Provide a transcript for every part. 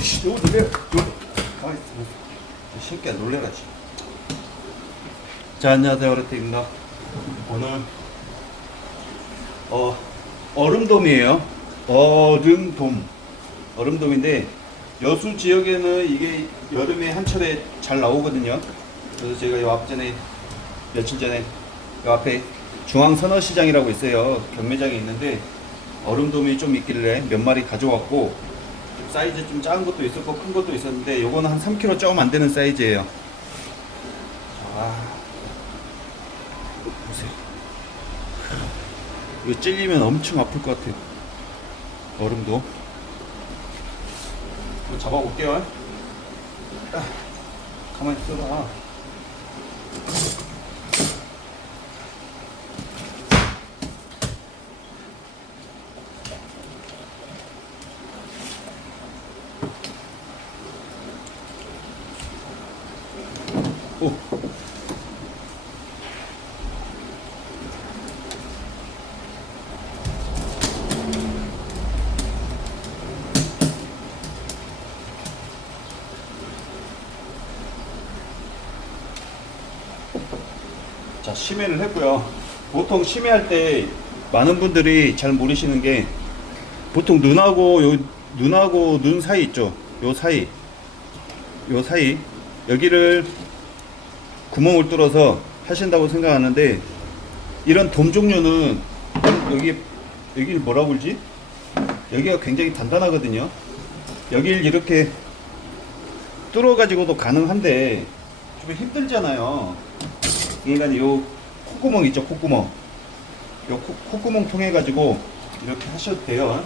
씨, 너무 놀래. 가만히 있어. 새끼야, 놀래라지. 자, 안녕하세요. 어르티입니다. 오늘, 얼음돔이에요. 얼음돔인데, 여수 지역에는 이게 여름에 한철에 잘 나오거든요. 그래서 제가 요 앞전에, 며칠 전에, 요 앞에 중앙선어시장이라고 있어요. 경매장이 있는데, 얼음돔이 좀 있길래 몇 마리 가져왔고, 사이즈 좀 작은 것도 있었고 큰 것도 있었는데 요거는 한 3kg 조금 안 되는 사이즈예요. 자, 보세요. 이거 찔리면 엄청 아플 것 같아요. 얼음도. 이거 잡아볼게요. 가만히 있어봐. 오. 자, 심해를 했고요. 보통 심해할 때 많은 분들이 잘 모르시는 게 보통 눈하고 눈 사이 있죠. 요 사이 여기를 구멍을 뚫어서 하신다고 생각하는데, 이런 돔 종류는 여기를 뭐라고 그러지? 여기가 굉장히 단단하거든요. 여기를 이렇게 뚫어 가지고도 가능한데 좀 힘들잖아요. 그러니까 요 콧구멍 있죠, 콧구멍. 요 콧구멍 통해 가지고 이렇게 하셔도 돼요.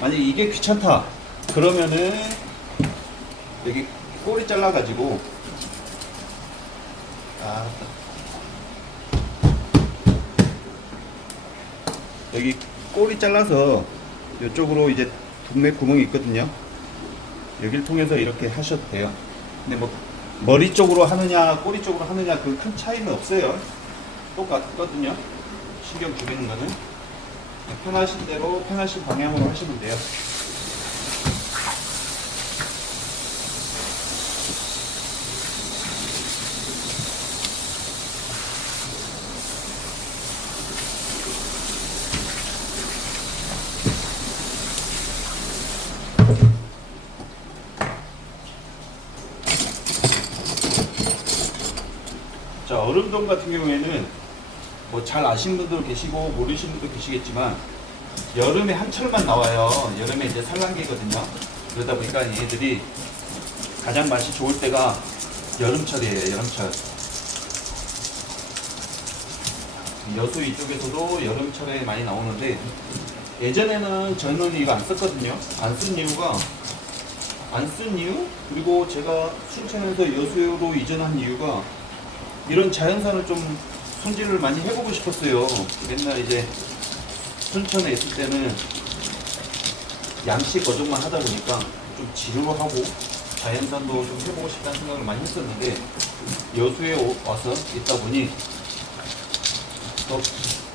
만약 이게 귀찮다 그러면은 여기 꼬리 잘라 가지고, 여기 꼬리 잘라서 이쪽으로 이제 동맥 구멍이 있거든요. 여기를 통해서 이렇게 하셔도 돼요. 근데 뭐 머리 쪽으로 하느냐 꼬리 쪽으로 하느냐 그 큰 차이는 없어요. 똑같거든요. 신경 주기는 거는 편하신 대로 편하신 방향으로 하시면 돼요. 자, 얼음돔 같은 경우에는 뭐 잘 아시는 분도 계시고 모르시는 분도 계시겠지만 여름에 한철만 나와요. 여름에 이제 산란기거든요. 그러다 보니까 얘들이 가장 맛이 좋을 때가 여름철이에요. 여름철. 여수 이쪽에서도 여름철에 많이 나오는데, 예전에는 저는 이거 안 썼거든요. 안 쓴 이유? 그리고 제가 순천에서 여수로 이전한 이유가 이런 자연산을 좀 손질을 많이 해보고 싶었어요. 맨날 이제 순천에 있을 때는 양식 어종만 하다 보니까 좀 지루하고 자연산도 좀 해보고 싶다는 생각을 많이 했었는데, 여수에 와서 있다 보니 또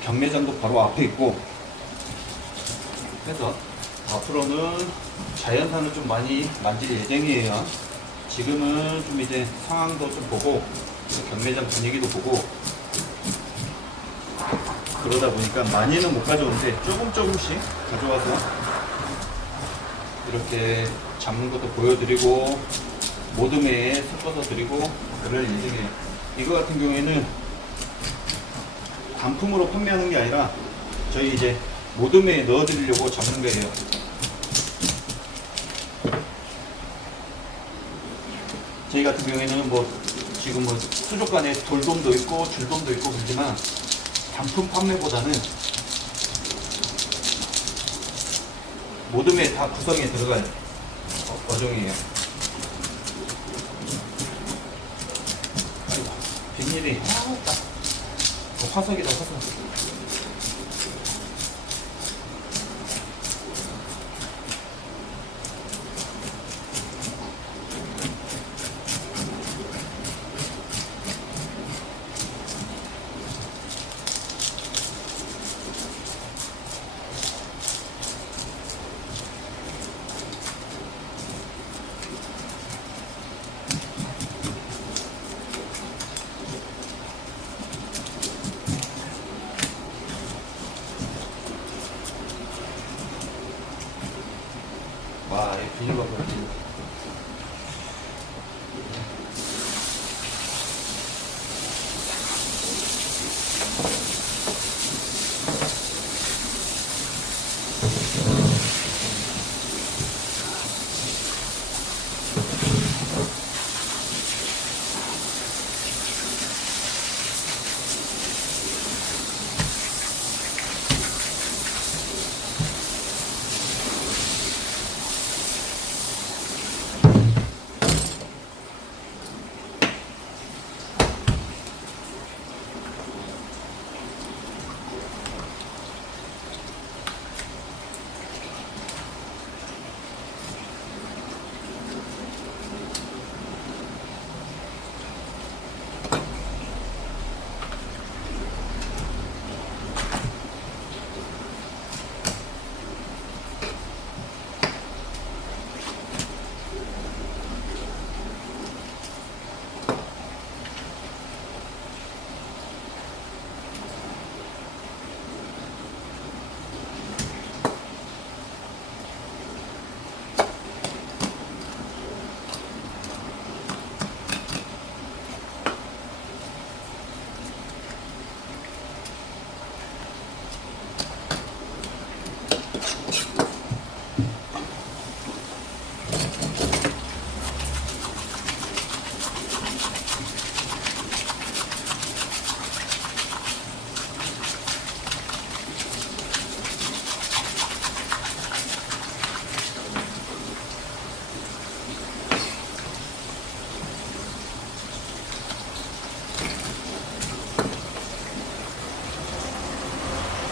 경매장도 바로 앞에 있고 해서 앞으로는 자연산을 좀 많이 만질 예정이에요. 지금은 좀 이제 상황도 좀 보고 경매장 분위기도 보고 그러다 보니까 많이는 못 가져오는데 조금씩 가져와서 이렇게 잡는 것도 보여드리고 모듬에 섞어서 드리고 그럴 예정이에요. 이거 같은 경우에는 단품으로 판매하는 게 아니라 저희 이제 모듬에 넣어드리려고 잡는 거예요. 저희 같은 경우에는 뭐 지금 뭐 수족관에 돌돔도 있고 줄돔도 있고 그렇지만 단품 판매보다는 모듬에 다 구성에 들어갈 어종이에요. 아이고, 빗일이 화석이다, 화석. 와, 이 비닐 봐봐.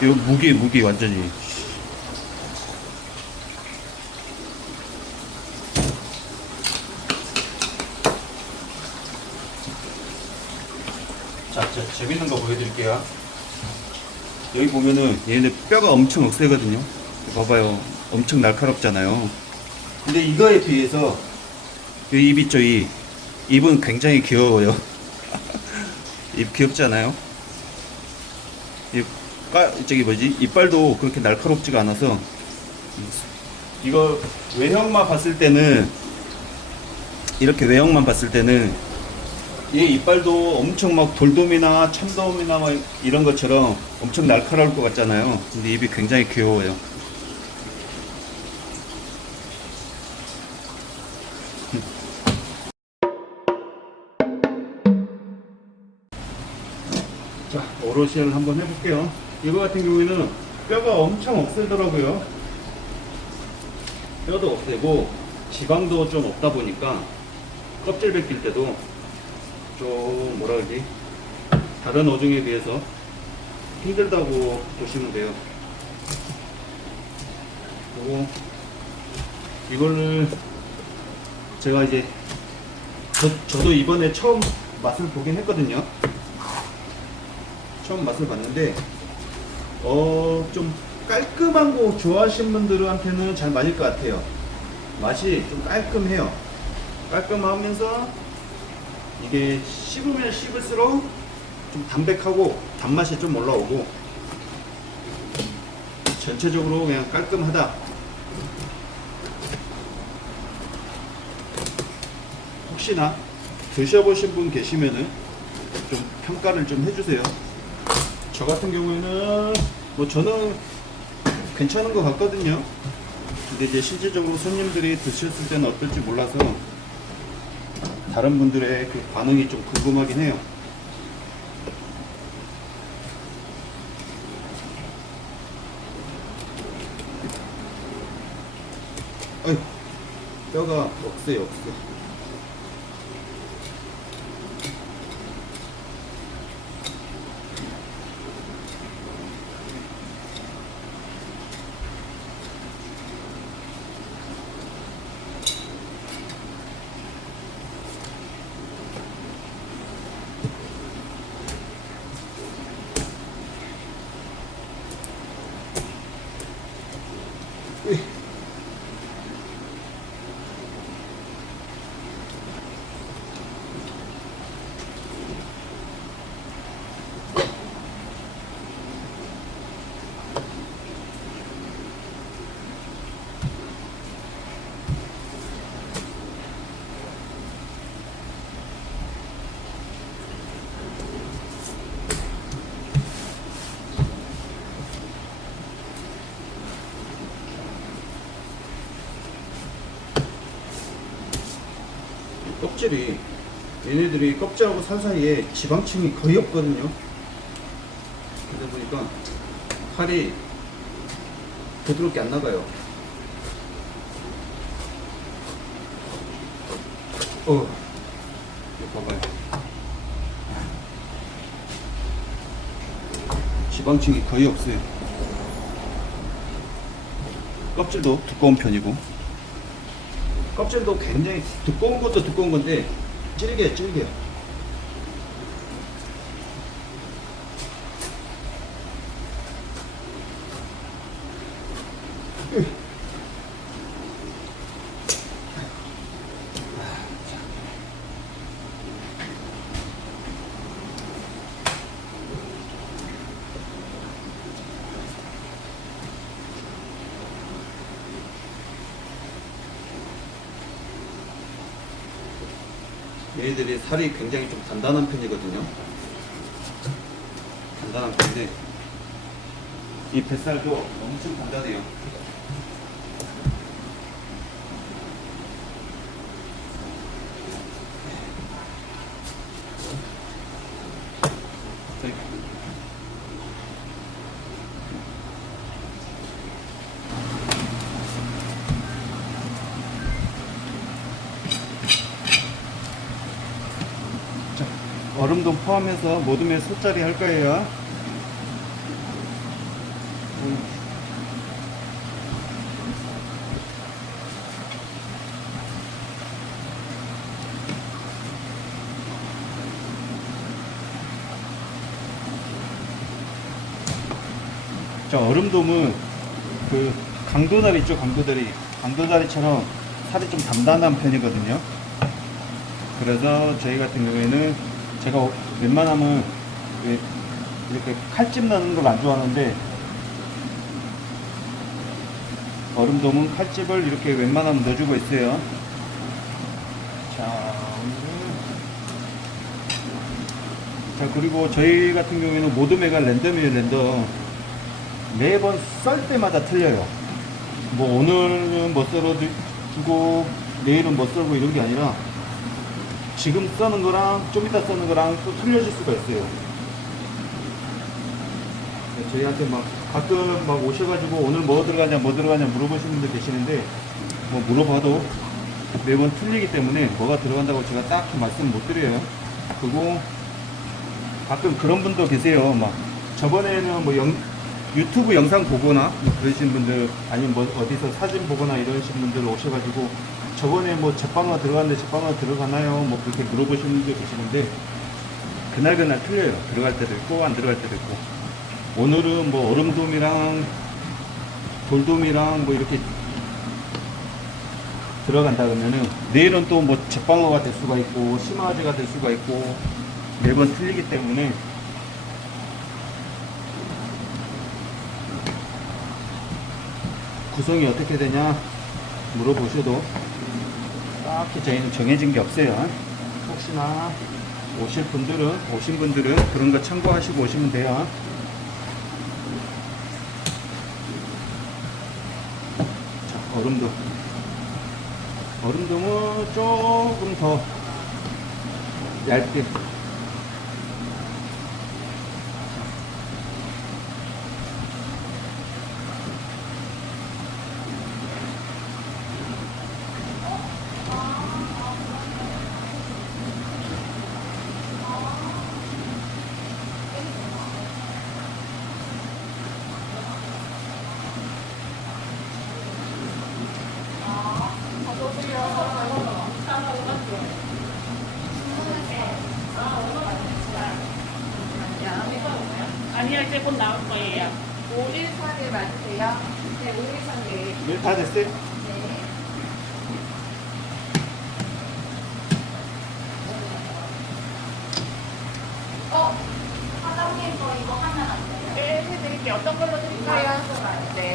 이거 무기 완전히. 자, 재밌는 거 보여드릴게요. 여기 보면은 얘네 뼈가 엄청 억세거든요. 봐봐요. 엄청 날카롭잖아요. 근데 이거에 비해서 이 입 있죠, 입은 굉장히 귀여워요. 입 귀엽잖아요. 저기 뭐지? 이빨도 그렇게 날카롭지가 않아서 이거 외형만 봤을 때는 이렇게 외형만 봤을 때는 얘 이빨도 엄청 막 돌돔이나 참돔이나 막 이런 것처럼 엄청 날카로울 것 같잖아요. 근데 입이 굉장히 귀여워요. 자, 오롯이를 한번 해볼게요. 이거 같은 경우에는 뼈가 엄청 억세더라고요. 뼈도 억세고 지방도 좀 없다 보니까 껍질 벗길 때도 좀 뭐라 그러지, 다른 어종에 비해서 힘들다고 보시면 돼요. 그리고 이거를 제가 이제 저도 이번에 처음 맛을 보긴 했거든요. 처음 맛을 봤는데 좀 깔끔한 거 좋아하시는 분들한테는 잘 맞을 것 같아요. 맛이 좀 깔끔해요. 깔끔하면서 이게 씹으면 씹을수록 좀 담백하고 단맛이 좀 올라오고 전체적으로 그냥 깔끔하다. 혹시나 드셔보신 분 계시면은 좀 평가를 좀 해주세요. 저 같은 경우에는 뭐 저는 괜찮은 것 같거든요. 근데 이제 실질적으로 손님들이 드셨을 때는 어떨지 몰라서 다른 분들의 그 반응이 좀 궁금하긴 해요. 어이, 뼈가 억세요, 억세. 껍질이 얘네들이 껍질하고 살 사이에 지방층이 거의 없거든요. 그러다 보니까 살이 부드럽게 안 나가요. 이거 봐봐요. 지방층이 거의 없어요. 껍질도 두꺼운 편이고, 껍질도 굉장히 두꺼운 것도 두꺼운 건데 질겨요, 질겨요. 얘네들이 살이 굉장히 좀 단단한 편이거든요. 단단한 편인데 이 뱃살도 엄청 단단해요. 얼음도 포함해서 모둠에 소짜리 할 거예요. 자, 얼음돔은 그 강도다리 있죠, 강도다리. 강도다리처럼 살이 좀 단단한 편이거든요. 그래서 저희 같은 경우에는 제가 웬만하면 이렇게 칼집 나는 걸 안 좋아하는데, 얼음돔은 칼집을 이렇게 웬만하면 넣어주고 있어요. 자, 그리고 저희 같은 경우에는 모둠회가 랜덤이에요, 랜덤. 매번 썰 때마다 틀려요. 뭐 오늘은 뭐 썰어주고 내일은 뭐 썰고 이런 게 아니라 지금 써는 거랑 좀 이따 써는 거랑 또 틀려질 수가 있어요. 저희한테 막 가끔 막 오셔가지고 오늘 뭐 들어가냐 물어보시는 분들 계시는데, 뭐 물어봐도 매번 틀리기 때문에 뭐가 들어간다고 제가 딱히 말씀 못 드려요. 그리고 가끔 그런 분도 계세요. 막 저번에는 뭐 유튜브 영상 보거나 그러신 분들, 아니면 뭐 어디서 사진 보거나 이러신 분들 오셔가지고 저번에 뭐 제빵화 들어갔는데 제빵화 들어가나요? 뭐 그렇게 물어보시는 분들 계시는데, 그날 틀려요. 들어갈 때도 있고 안 들어갈 때도 있고. 오늘은 뭐 얼음돔이랑 돌돔이랑 뭐 이렇게 들어간다 그러면은 내일은 또 뭐 제빵화가 될 수가 있고 심화제가 될 수가 있고, 매번 틀리기 때문에 구성이 어떻게 되냐 물어보셔도 딱히 저희는 정해진 게 없어요. 혹시나 오신 분들은 그런 거 참고하시고 오시면 돼요. 자, 얼음돔은 조금 더 얇게. 아니요, 이제 곧 나올 거예요. 513에 맞으세요? 네, 513에. 네, 다 됐어요? 네. 사장님 거 이거 하나 안 돼요? 네, 해드릴게요. 어떤 걸로 드릴까요? 네.